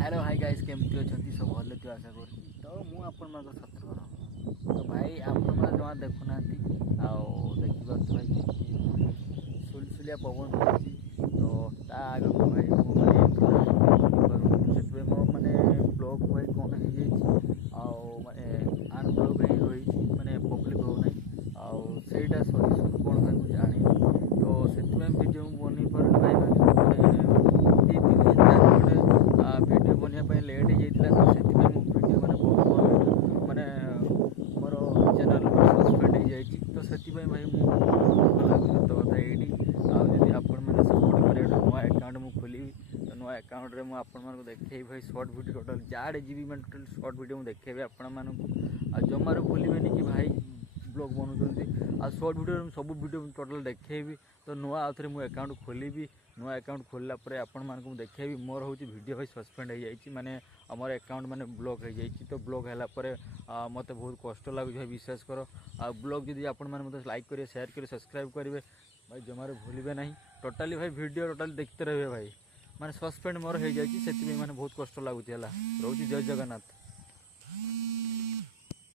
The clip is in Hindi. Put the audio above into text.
हेलो हाय गाइस केमती अच्छी सब भले थी आशा कर तो मुझे शत्रुघ्न तो भाई आपण जमा देखुना देखा भाई सुलसुलिया पवन होती तो ता आग को भाई से मो मैंने ब्लॉग भाई कौन हो माने आन ब्लॉग ही रही माने पब्लिक हो ना आईटा सजेसन कौन भाई मुझे जानी तो से भिडियो बन पारे भाई भिडियो बनवाई लेट हो जाता तो से भिडियो मैंने बहुत माने मोर चैनल सस्पेंड हो जाए तो से भाई सत कथा ये आदि आपण मैंने सपोर्ट करें नुआ अकाउंट मुझे खोल तो नुआ अकाउंट में मुझे देखे भाई सर्ट भिडियो टोटाल जाड़े जी मैं टोटाल सर्ट भिडियो देखेबी आपण जमार भूलें कि भाई ब्लॉग बनाऊँ आ सर्ट भिडियो सब भिडियो टोटाल देखेबी तो नुआ आउ थे मुझे अकाउंट खोलि नुआ अकाउंट खोलला आपण मानक देखेबी मोर हूँ भिडियो भाई सस्पेंड हो जाए माने आमर अकाउंट माने ब्लॉक हो जाए तो ब्लॉक है मत बहुत कष्ट लगुच भाई विश्वास कर आ ब्लॉग जदि आपण मैंने लाइक करेंगे शेयर करेंगे सब्सक्राइब करेंगे भाई जमार भूलें ना टोटाली भाई वीडियो टोटाल देखते रहे भाई माने सस्पेंड मोर हो जाए से बहुत कष्ट लगुच रोच जय जगन्नाथ।